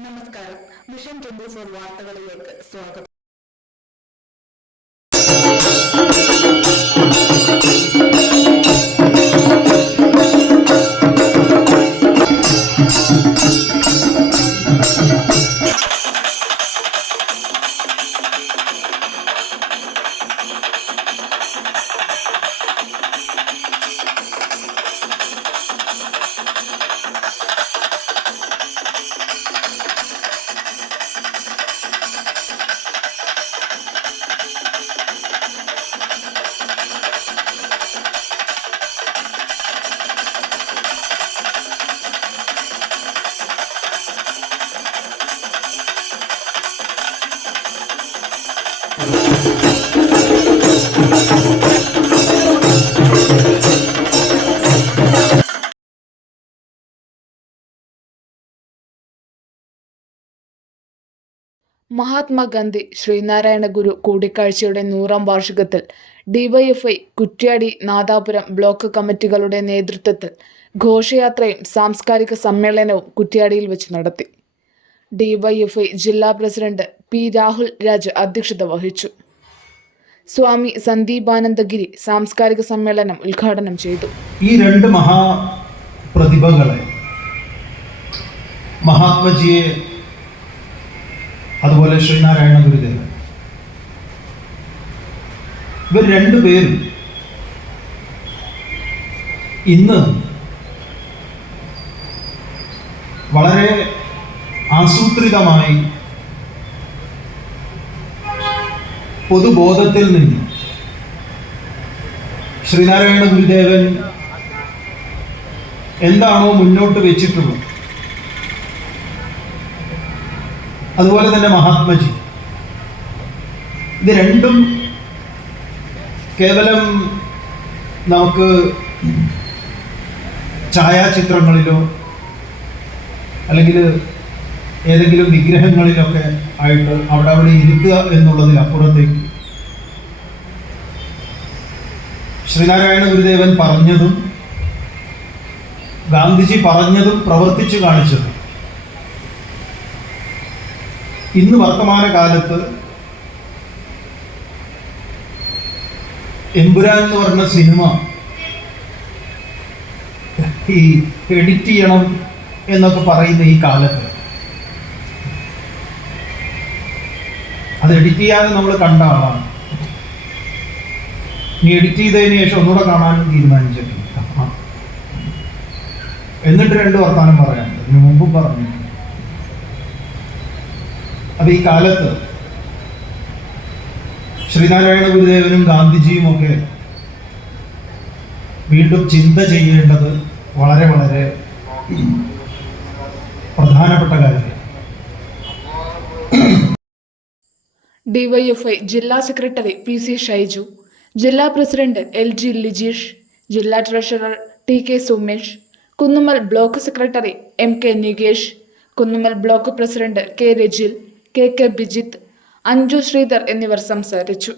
നമസ്കാരം. മിഷൻ 24 വാർത്തകളിലേക്ക് സ്വാഗതം. മഹാത്മാഗാന്ധി ശ്രീനാരായണ ഗുരു കൂടിക്കാഴ്ചയുടെ 100ാം വാർഷികത്തിൽ ഡിവൈഎഫ്ഐ കുറ്റ്യാടി നാദാപുരം ബ്ലോക്ക് കമ്മിറ്റികളുടെ നേതൃത്വത്തിൽ ഘോഷയാത്രയും സാംസ്കാരിക സമ്മേളനവും കുറ്റ്യാടിയിൽ വെച്ച് നടത്തി. ഡിവൈഎഫ്ഐ ജില്ലാ പ്രസിഡന്റ് പി രാഹുൽ രാജ് അധ്യക്ഷത വഹിച്ചു. സ്വാമി സന്ദീപാനന്ദഗിരി സാംസ്കാരിക സമ്മേളനം ഉദ്ഘാടനം ചെയ്തു. ഈ രണ്ട് മഹാപ്രതിഭകളെ, മഹാത്മജിയെ അതുപോലെ ശ്രീനാരായണ ഗുരുദേവൻ, ഇവർ രണ്ടുപേരും ഇന്ന് വളരെ ആസൂത്രിതമായി പൊതുബോധത്തിൽ നിന്ന് ശ്രീനാരായണ ഗുരുദേവൻ എന്താണോ മുന്നോട്ട് വെച്ചിട്ടുള്ളത്, അതുപോലെ തന്നെ മഹാത്മജി, ഇത് രണ്ടും കേവലം നമുക്ക് ഛായാചിത്രങ്ങളിലോ അല്ലെങ്കിൽ ഏതെങ്കിലും വിഗ്രഹങ്ങളിലൊക്കെ ആയിട്ട് അവിടെ ഇരുത്തുക എന്നുള്ളതിനപ്പുറത്തേക്ക് ശ്രീനാരായണ ഗുരുദേവൻ പറഞ്ഞതും ഗാന്ധിജി പറഞ്ഞതും പ്രവർത്തിച്ചു കാണിച്ചതും ഇന്ന് വർത്തമാന കാലത്ത് എമ്പുരാൻ എന്ന് പറഞ്ഞ സിനിമ ഈ എഡിറ്റ് ചെയ്യണം എന്നൊക്കെ പറയുന്ന ഈ കാലത്ത് അത് എഡിറ്റ് ചെയ്യാതെ നമ്മൾ കണ്ട ആളാണ്. ഇനി എഡിറ്റ് ചെയ്തതിന് ശേഷം ഒന്നുകൂടെ കാണാനും തീരുമാനിച്ചിട്ടുണ്ട്. എന്നിട്ട് രണ്ട് വർത്താനം പറയാനുണ്ട്. ഇതിനു മുമ്പും പറഞ്ഞു. അപ്പൊ ഈ കാലത്ത് ശ്രീനാരായണ ഗുരുദേവനും ഗാന്ധിജിയും ഒക്കെ വീണ്ടും ചിന്ത ചെയ്യേണ്ടത് വളരെ വളരെ പ്രധാനപ്പെട്ട കാര്യം. ഡിവൈഎഫ്ഐ ജില്ലാ സെക്രട്ടറി പി സി ഷൈജു, ജില്ലാ പ്രസിഡന്റ് LG ലിജീഷ്, ജില്ലാ treasurer TK Sumesh, Kunnummal block secretary MK Nikesh, Kunnummal block president K Rajil, KK Bijith, Anju Sreedhar എന്നിവർ സംസാരിച്ചു.